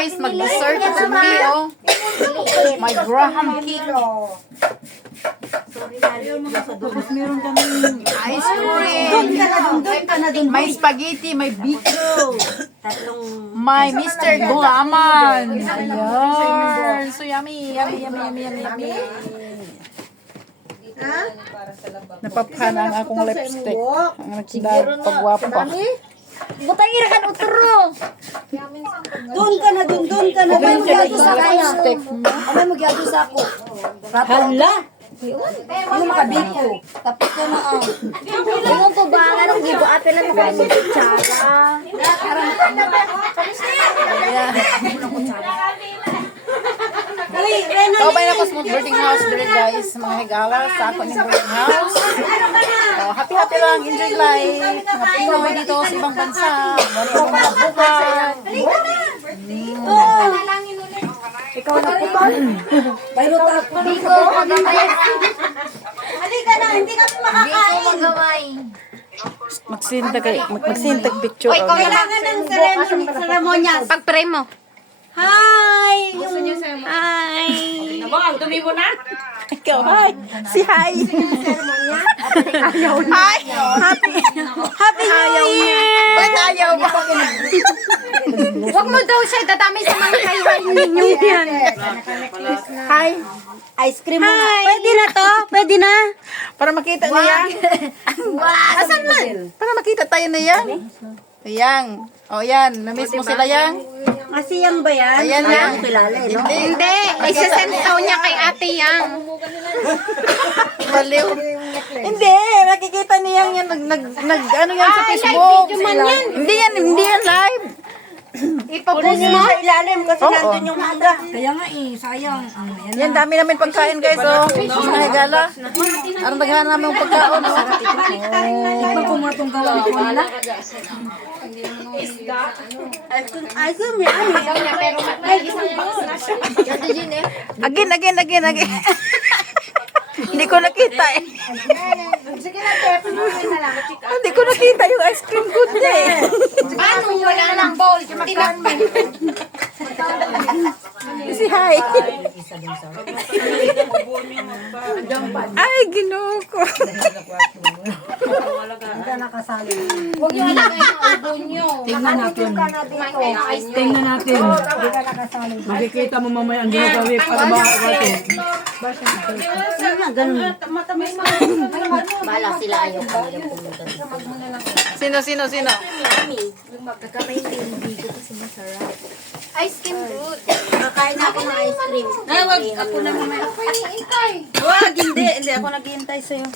guys, mag-dessert si me, oh. My Graham cake. Tapos meron kaming Ice cream. doon ka na doon. May spaghetti, may biko. Tatlong May Mr. Gulaman. Ayan. So yummy, yummy, yummy, yummy, yummy, yummy. Napapana ang akong lipstick. Ang nagpagwapa. Butang ira kan utro. doon ka na doon ka na. Ganun siya lipstick. Ano mo gyud sa ako? Hala. Ano makabiko? Tapos ko na ang. Ingon ko ba nga nung gibo apel lang ko sa kutsara. Uy, Rena. So, bay na ko sa boarding house dire guys. Mga higala sa ako ng boarding house. So, happy-happy lang. Enjoy life. Mga Pinoy dito sa ibang bansa. Bali ang mga buhay. Ikaw na po ba? Bayro ta ako. Biko magamay. Halika na, hindi kami makakain. Biko magamay. Magsintag picture. Kailangan ng ceremonial. Pag-pray mo. Hi! Hi. Ikaw, hi. Si hi. Hi. Happy New Year! Bakit ayaw mo? Huwag mo daw siya dadami sa mga kaiwan ninyo yan. Hi. Ice cream mo na. Pwede na to? Pwede na? Para makita niya. Asan man? Para makita tayo na yan. Ayan. O yan. Namiss mo sila yan? Kasi yan ba yan? Ayan Ayaw yan. mo kilala eh, no? Hindi. Isasend daw niya kay ate yang. Baliw. Hindi. Nakikita niya yan. Ano yan sa Facebook. Hindi yan live. Ipapost mo? Sa ilalim kasi Oo. nandun yung manga. Kaya nga eh, sayang. Yan, dami namin pagkain guys. Oh. Mga higala. Arang daghan namin yung pagkaon. Oh. Ikaw kung mga itong gawa ko nila. Ice cream yan. Again. Hindi ko nakita eh. Hindi ko nakita yung ice cream good niya eh. Ano wala nang bowl? Tinakpan. Si hi. Ay, ginoo ko. Huwag yung ilagay yung ubo nyo. Tingnan natin. Kumain kayo ng ice cream. Tingnan natin. Makikita mo mamaya ang ginagawa para baka ito. Ano na, ganun. Bala sila ayaw kanila pumunta. Sino? Ice cream good. Kakain na ako ng ice cream. Ay, wag ako na mamaya. Wag, hindi. Hindi ako naghihintay sa'yo.